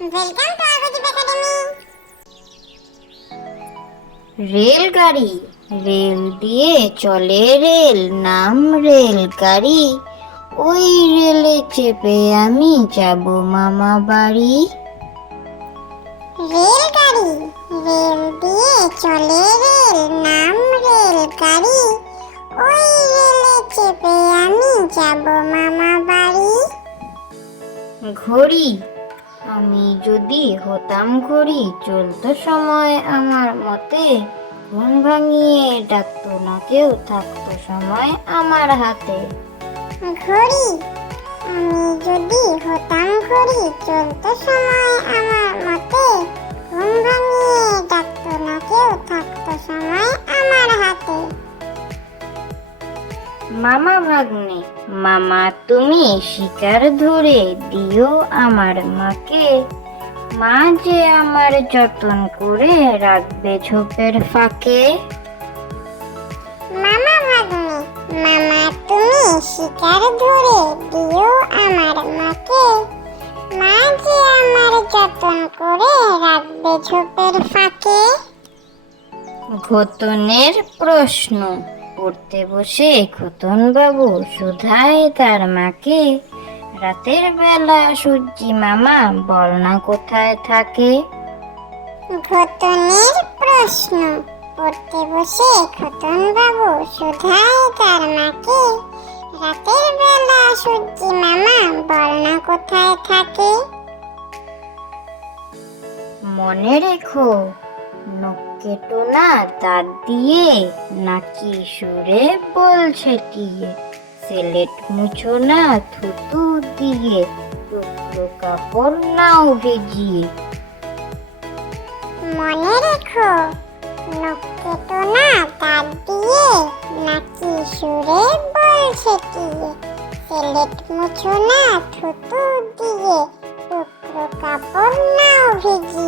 Welcome to Agdeep academy রেলগাড়ি rail দিয়ে চলে রেল নাম রেলগাড়ি ওই রেলে চেপে আমি যাব মামা বাড়ি। রেলগাড়ি রেল দিয়ে চলে রেল নাম রেলগাড়ি ওই রেলে চেপে আমি যাব মামা বাড়ি। ঘড়ি। আমি যদি হতাম ঘড়ি, চলতো সময় আমার মতে। ঘুম ভাঙিয়ে ডাকতো না কেউ, থাকতো সময় আমার হাতে। ঘড়ি, আমি যদি হতাম ঘড়ি, চলতো সময় মামা ভাগ্নে মামা তুমি শিকার ধরে দিও আমার মাকে। মা যে আমার যতন করে রাখবে ঝোপের ফাঁকে। মামা ভাগ্নে মামা তুমি শিকার ধরে দিও আমার মাকে। মা যে আমার যতন করে রাখবে ঝোপের ফাঁকে। ঘতনের প্রশ্ন। পড়তে বসে খতন বাবু সুধায় তার মাকে। রাতের বেলা সূর্যি মামা বল না কোথায় থাকে? ঘটনের প্রশ্ন। পড়তে বসে খতন বাবু সুধায় তার মাকে। রাতের বেলা সূর্যি মামা বল না কোথায় থাকে? মনে রেখো নখ কেটো না দাঁত দিয়ে নাকি সুরে বলছে টিয়ে। সেলেট মুছো না থুতু দিয়ে, টুকরো কাপড় নাও ভিজিয়ে। মনে রেখো নখ কেটো না তার দিয়ে নাকি সুরে বলছে টিয়ে। সেলেট মুছো না থুতু দিয়ে, টুকরো কাপড় নাও ভিজিয়ে।